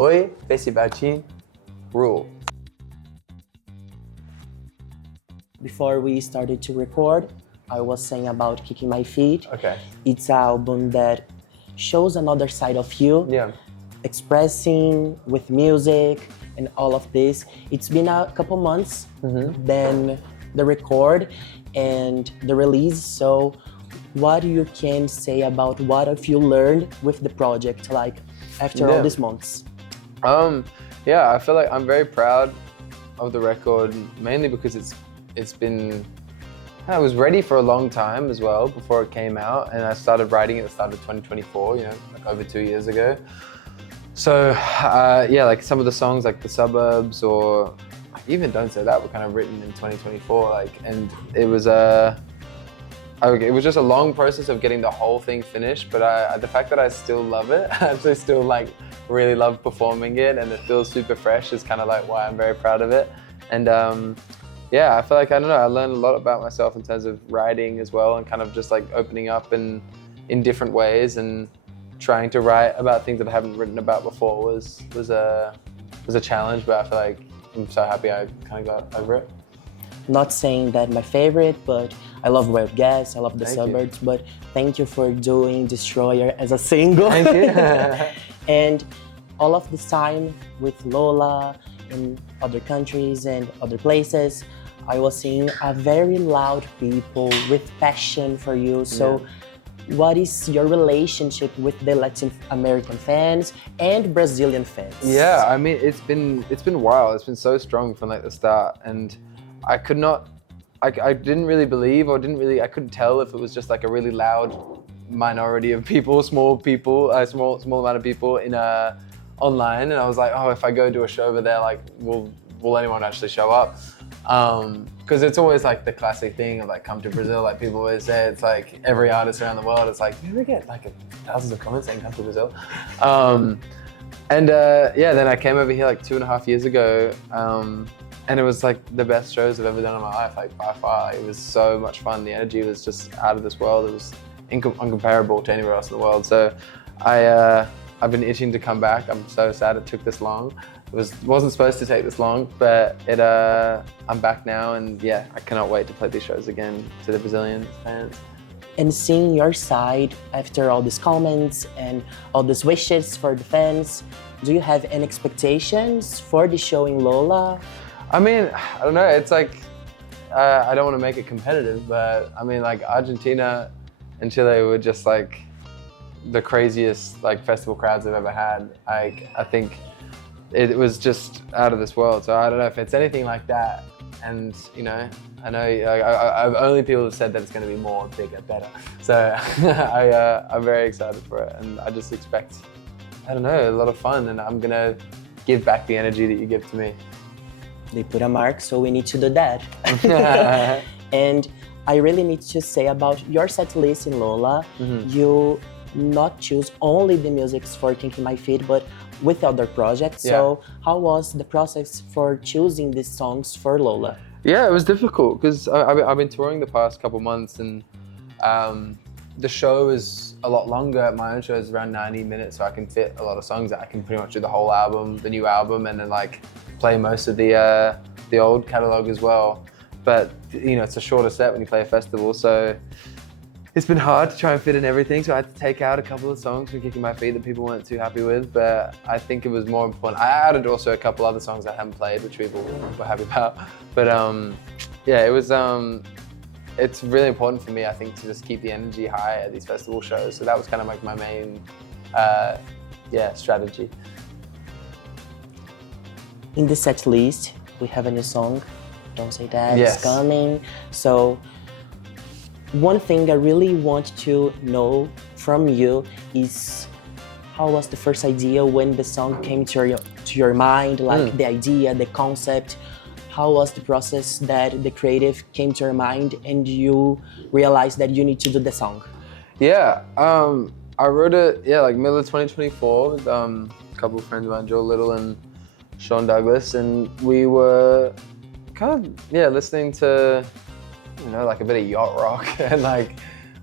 Oi, Festivaltin, Ruel. Before we started to record, I was saying about Kicking My Feet. Okay. It's an album that shows another side of you, Yeah. expressing with music and all of this. It's been a couple months then the record and the release. So what you can say about what have you learned with the project, like after all these months? Yeah, I feel like I'm very proud of the record, mainly because it's been, I was ready for a long time as well before it came out, and I started writing at the start of 2024, you know, like over 2 years ago. So yeah, like some of the songs like The Suburbs or even Don't Say That were kind of written in 2024, like, and it was just a long process of getting the whole thing finished, but the fact that I still love it, I actually still like really love performing it, and it feels super fresh is kind of like why I'm very proud of it. And yeah, I feel like, I don't know, I learned a lot about myself in terms of writing as well, and kind of just like opening up in different ways, and trying to write about things that I haven't written about before was a challenge, but I feel like I'm so happy I kind of got over it. Not saying that my favorite, but I love Ruel, I love The Thank Suburbs, but thank you for doing Destroyer as a single. Thank you. And all of this time with Lola in other countries and other places, I was seeing a very loud people with passion for you. So what is your relationship with the Latin American fans and Brazilian fans? Yeah, I mean, it's been wild. It's been so strong from like the start, and I didn't really believe, or I couldn't tell if it was just like a really loud minority of people, small amount of people in online, and I was like, oh, if I go do a show over there, like, will anyone actually show up? Because it's always like the classic thing of like, come to Brazil, like people always say, it's like every artist around the world, it's like, you ever get like thousands of comments saying come to Brazil? Yeah, then I came over here like 2.5 years ago, and it was like the best shows I've ever done in my life, like by far. Like, it was so much fun. The energy was just out of this world. It was uncomparable to anywhere else in the world. So I've been itching to come back. I'm so sad it took this long. It wasn't supposed to take this long, but I'm back now, and yeah, I cannot wait to play these shows again to the Brazilian fans. And seeing your side after all these comments and all these wishes for the fans, do you have any expectations for the show in Lola? I mean, I don't know, it's like, I don't want to make it competitive, but I mean, like Argentina and Chile were just like the craziest like festival crowds I've ever had. Like, I think it was just out of this world. So I don't know if it's anything like that. And you know, I know I've only people have said that it's going to be more, bigger, better. So I'm very excited for it, and I just expect, I don't know, a lot of fun, and I'm going to give back the energy that you give to me. They put a mark, so we need to do that. And I really need to say about your set list in Lola. You not choose only the musics for Kicking My Feet, but with other projects. Yeah. So how was the process for choosing these songs for Lola? Yeah, it was difficult because I've been touring the past couple months, and the show is a lot longer. My own show is around 90 minutes, so I can fit a lot of songs. I can pretty much do the whole album, the new album, and then like play most of the old catalog as well. But you know, it's a shorter set when you play a festival, so it's been hard to try and fit in everything. So I had to take out a couple of songs from Kicking My Feet that people weren't too happy with. But I think it was more important. I added also a couple other songs I haven't played, which people were happy about. But yeah, it was. It's really important for me, I think, to just keep the energy high at these festival shows. So that was kind of like my main, strategy. In the set list, we have a new song, Don't Say That, Yes. It's coming. So one thing I really want to know from you is how was the first idea when the song came to your mind, like the idea, the concept? How was the process that the creative came to your mind and you realized that you need to do the song? Yeah, I wrote it, like middle of 2024 with a couple of friends of mine, Joe Little and Sean Douglas, and we were kind of, listening to, you know, like a bit of yacht rock and like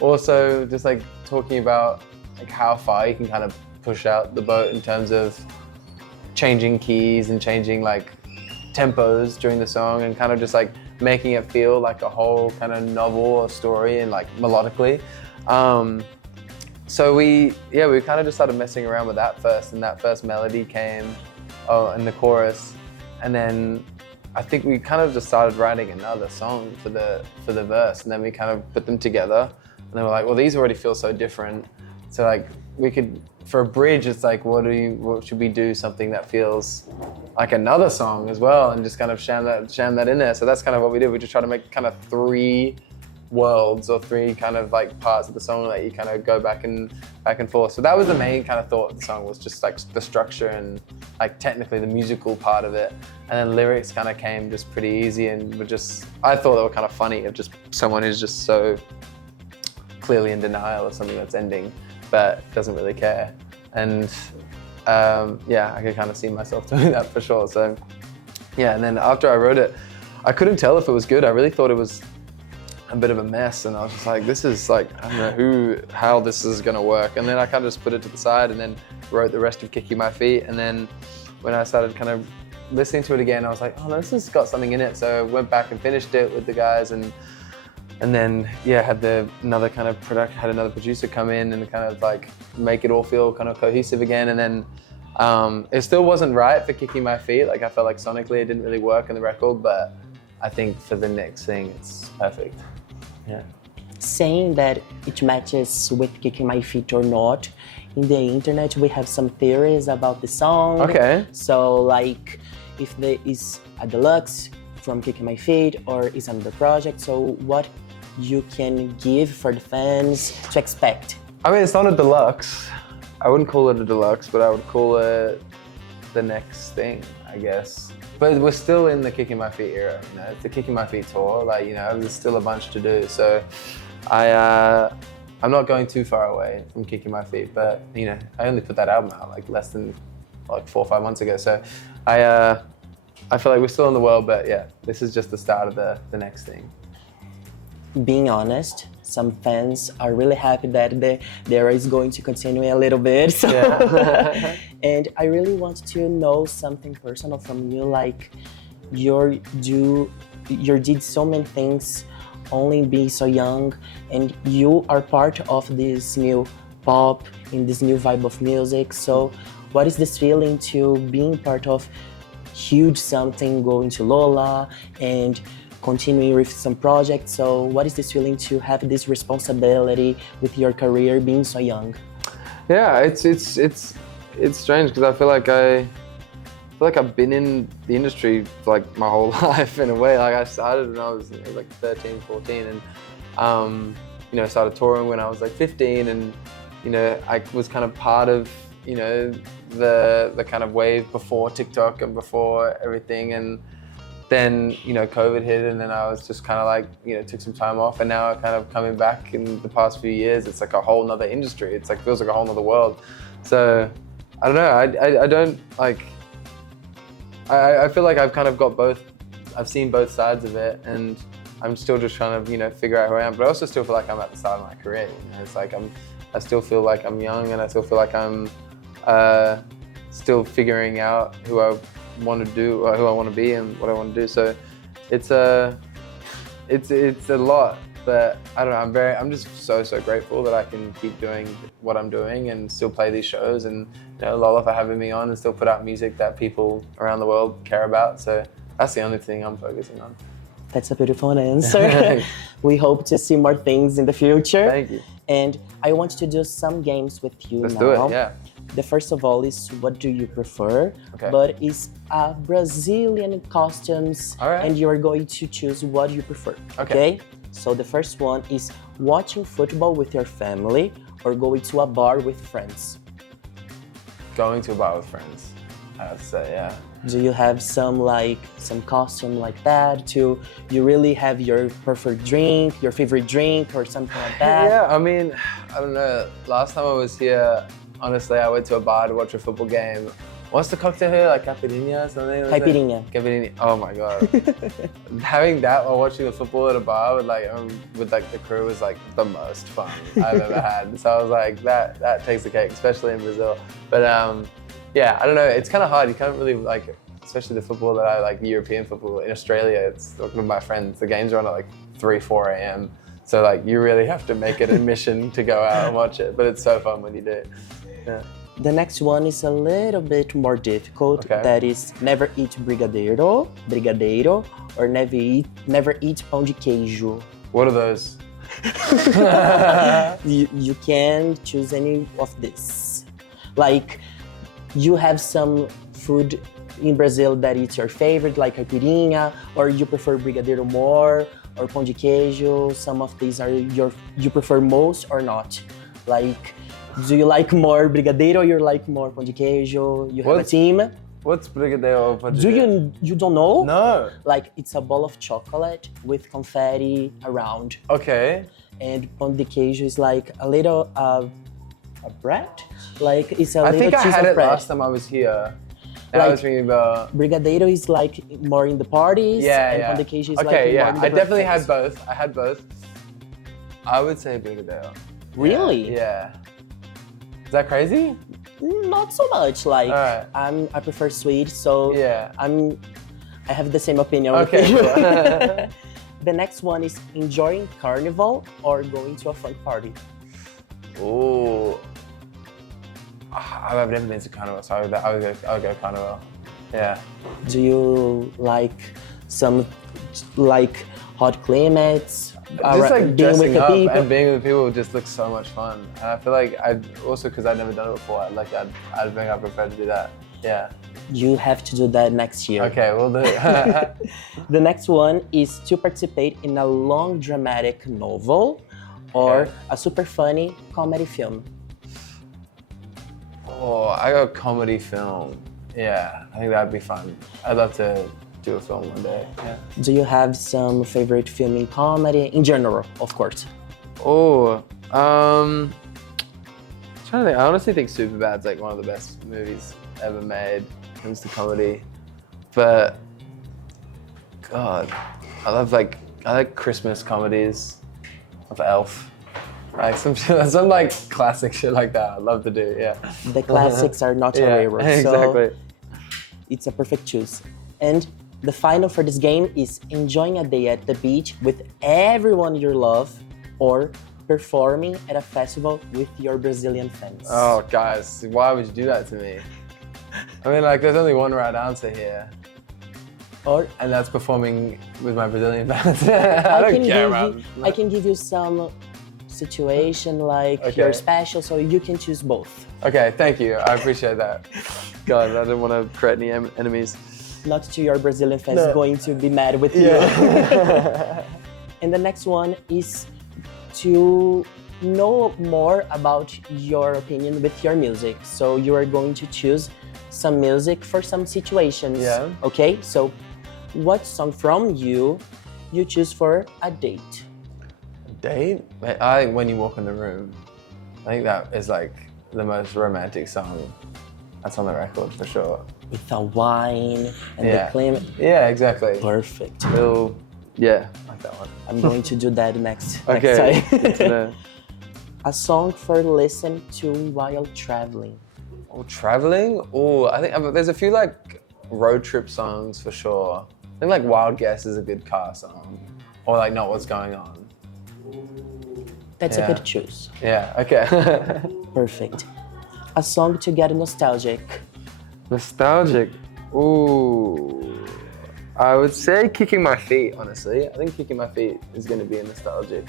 also just like talking about like how far you can kind of push out the boat in terms of changing keys and changing like tempos during the song and kind of just like making it feel like a whole kind of novel or story and like melodically. So we kind of just started messing around with that first, and that first melody came in the chorus, and then I think we kind of just started writing another song for the verse, and then we kind of put them together, and then we're like, well, these already feel so different, so like we could, for a bridge, it's like, what should we do something that feels like another song as well, and just kind of sham that in there. So that's kind of what we did. We just try to make kind of 3 worlds or 3 kind of like parts of the song that you kind of go back and forth. So that was the main kind of thought of the song, was just like the structure and like technically the musical part of it. And then lyrics kind of came just pretty easy, and I thought they were kind of funny, of just someone who's just so clearly in denial of something that's ending, but doesn't really care. And I could kind of see myself doing that for sure. So yeah, and then after I wrote it, I couldn't tell if it was good. I really thought it was a bit of a mess, and I was just like, this is like, I don't know how this is gonna work. And then I kind of just put it to the side and then wrote the rest of Kicking My Feet. And then when I started kind of listening to it again, I was like, oh no, this has got something in it. So I went back and finished it with the guys, and then had another producer come in and kind of like make it all feel kind of cohesive again. And then it still wasn't right for Kicking My Feet. Like I felt like sonically it didn't really work on the record, but I think for the next thing it's perfect. Yeah. Saying that it matches with Kicking My Feet or not, in the internet we have some theories about the song. Okay. So like if there is a deluxe from Kicking My Feet or is another project, so what you can give for the fans to expect? I mean, it's not a deluxe. I wouldn't call it a deluxe, but I would call it the next thing, I guess. But we're still in the Kicking My Feet era, you know. It's the Kicking My Feet tour, like, you know, there's still a bunch to do. So I'm not going too far away from Kicking My Feet, but you know, I only put that album out like less than like 4 or 5 months ago. So I feel like we're still in the world, but yeah, this is just the start of the next thing. Being honest, some fans are really happy that the era is going to continue a little bit. So. Yeah. And I really want to know something personal from you, like you did so many things, only being so young, and you are part of this new pop, in this new vibe of music. So what is this feeling to being part of huge something, going to Lola and continuing with some projects? So what is this feeling to have this responsibility with your career being so young? Yeah, it's strange because I feel like I've been in the industry for like my whole life in a way. Like I started when I was like 13, 14, and you know, started touring when I was like 15, and you know, I was kind of part of, you know, the kind of wave before TikTok and before everything. And then, you know, COVID hit, and then I was just kind of like, you know, took some time off, and now kind of coming back in the past few years, it's like a whole nother industry. It's like, feels like a whole nother world. So I don't know, I don't like, I feel like I've kind of got both, I've seen both sides of it, and I'm still just trying to, you know, figure out who I am, but I also still feel like I'm at the start of my career. You know, it's like I still feel like I'm young, and I still feel like I'm still figuring out who I want to do, or who I want to be, and what I want to do. So it's a lot, but I don't know. I'm just so grateful that I can keep doing what I'm doing and still play these shows, and you know, Lola for having me on, and still put out music that people around the world care about. So that's the only thing I'm focusing on. That's a beautiful answer. We hope to see more things in the future. Thank you. And I want to do some games with you now. Let's do it, yeah. The first of all is, what do you prefer? Okay. But it's Brazilian costumes, all right, and you are going to choose what you prefer. Okay? So the first one is watching football with your family or going to a bar with friends? Going to a bar with friends, I have to say, yeah. Do you have some costume like that? You really have your preferred drink, your favorite drink, or something like that? Yeah, I mean, I don't know. Last time I was here, honestly, I went to a bar to watch a football game. What's the cocktail here? Like caipirinha or something? Caipirinha. Caipirinha. Oh my god. Having that while watching the football at a bar with the crew was like the most fun I've ever had. So I was like, that takes the cake, especially in Brazil. But yeah, I don't know. It's kind of hard. You can't really like, especially the football that I like, the European football in Australia. It's talking with my friends. The games are on at like 3, 4 a.m. So like you really have to make it a mission to go out and watch it. But it's so fun when you do. Yeah. The next one is a little bit more difficult. Okay. That is never eat brigadeiro, or never eat pão de queijo. What are those? You can choose any of this. Like, you have some food in Brazil that is your favorite, like caipirinha, or you prefer brigadeiro more, or pão de queijo. Some of these are you prefer most or not. Like, do you like more brigadeiro or you like more pão de queijo? You have a team. What's brigadeiro? You don't know? No. Like, it's a ball of chocolate with confetti around. Okay. And pão de queijo is like a little a bread. Like, it's a I little think I piece had of it bread. last time I was here. And I Like, was thinking about. Brigadeiro is like more in the parties. Yeah, and yeah. pão de queijo is Okay, like more yeah. in the I definitely had breakfast. both. I had both. I would say brigadeiro. Really? Yeah. Is that crazy? Not so much. Like, Alright. I prefer sweet, so Yeah. I have the same opinion Okay, with you. cool. The next one is enjoying carnival or going to a fun party. Ooh. I've never been to carnival, so I would go carnival. Yeah. Do you like some like hot climates? Just like being dressing with the up people? and being with people just looks so much fun. And I feel like I'd also, because I'd never done it before, I'd think I prefer to do that. Yeah. You have to do that next year. Okay, we'll do it. The next one is to participate in a long dramatic novel or Okay. a super funny comedy film. Oh, I go comedy film. Yeah, I think that'd be fun. I'd love to do a film one day. Yeah. Do you have some favorite film in comedy? In general, of course. Oh, trying to think. I honestly think Superbad's like one of the best movies ever made when it comes to comedy. But God, I like Christmas comedies of Elf. Like some like classic shit like that. I'd love to do. Yeah. The classics are not a Yeah, rare, exactly. so it's a perfect choice. And the final for this game is enjoying a day at the beach with everyone you love or performing at a festival with your Brazilian fans. Oh, guys, why would you do that to me? I mean, like, there's only one right answer here, Or and that's performing with my Brazilian fans. I don't care about. I can give you some situation like Okay. you're special, so you can choose both. Okay, thank you. I appreciate that. God, I didn't want to create any enemies. Not to your Brazilian fans No. going to be mad with you. Yeah. And the next one is to know more about your opinion with your music. So you are going to choose some music for some situations. Yeah. Okay, so what song from you choose for a date? Date? I think When You Walk in the Room. I think that is like the most romantic song that's on the record for sure. With the wine and Yeah. the climate. Yeah, exactly. Perfect. Real, yeah, like that one. I'm going to do that next Okay, good time. to know. A song for listen to while traveling. Oh, traveling? Oh, I think there's a few like road trip songs for sure. I think like Wild Guess is a good car song. Or like Not What's Going On. That's Yeah. a good choice. Yeah, okay. Perfect. A song to get nostalgic. Nostalgic. Ooh. I would say Kicking My Feet, honestly. I think Kicking My Feet is going to be a nostalgic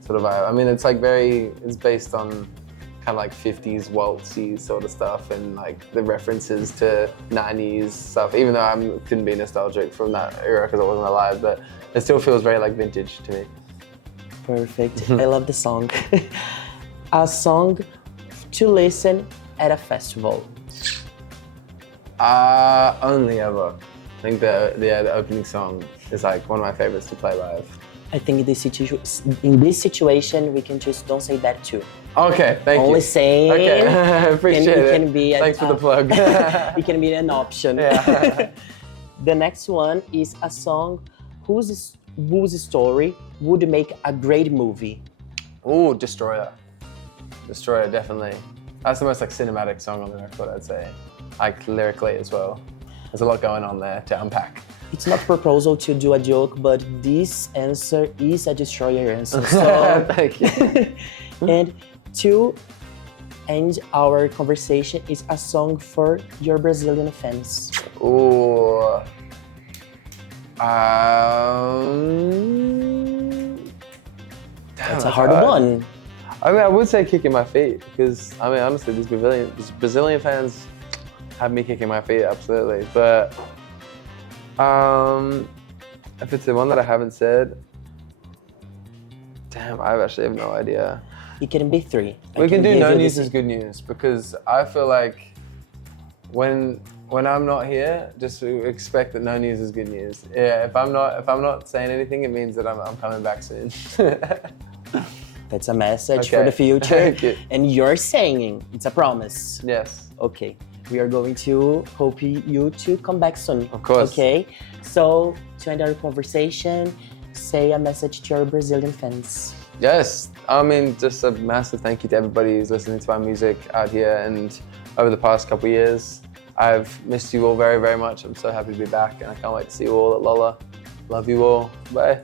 sort of vibe. I mean, it's like it's based on kind of like 50s waltzy sort of stuff and like the references to 90s stuff, even though I couldn't be nostalgic from that era because I wasn't alive, but it still feels very like vintage to me. Perfect. I love the song. A song to listen at a festival. Only Ever. I think the opening song is like one of my favorites to play live. I think in this situation, we can just don't say that too. Okay, thank you. Only saying. Okay, appreciate it. Can be Thanks for the plug. It can be an option. Yeah. The next one is a song whose story would make a great movie. Ooh, Destroyer. Destroyer, definitely. That's the most like cinematic song on the record, I'd say. like lyrically as well. There's a lot going on there to unpack. It's not proposal to do a joke, but this answer is a destroyer answer. So, Thank you. and to end our conversation is a song for your Brazilian fans. Ooh. That's a hard one. I mean, I would say kicking my feet because, I mean, honestly, these Brazilian fans have me kicking my feet, absolutely. But if it's the one that I haven't said, damn, I actually have no idea. It can be three. We can do no news is good news because I feel like when I'm not here, just expect that no news is good news. Yeah, if I'm not saying anything, it means that I'm coming back soon. That's a message Okay. for the future. Thank you. And you're saying it's a promise. Yes. Okay. We are going to hope you to come back soon. Of course. Okay. So to end our conversation, say a message to your Brazilian fans. Yes, I mean, just a massive thank you to everybody who's listening to my music out here and over the past couple of years. I've missed you all very, very much. I'm so happy to be back and I can't wait to see you all at Lolla. Love you all. Bye.